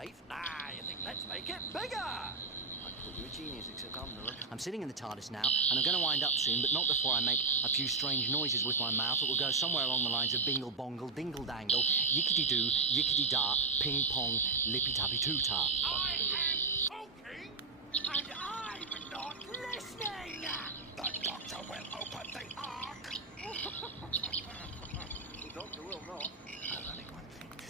safe. Nah, you think, let's make it bigger. I thought you were a genius, except I'm not. I'm sitting in the TARDIS now, and I'm going to wind up soon, but not before I make a few strange noises with my mouth that will go somewhere along the lines of bingle bongle, dingle dangle, yickety doo, yickety da, ping pong, lippy tappy too-tar. I am talking, and I'm not listening! The Doctor will open the Ark! The Doctor will not.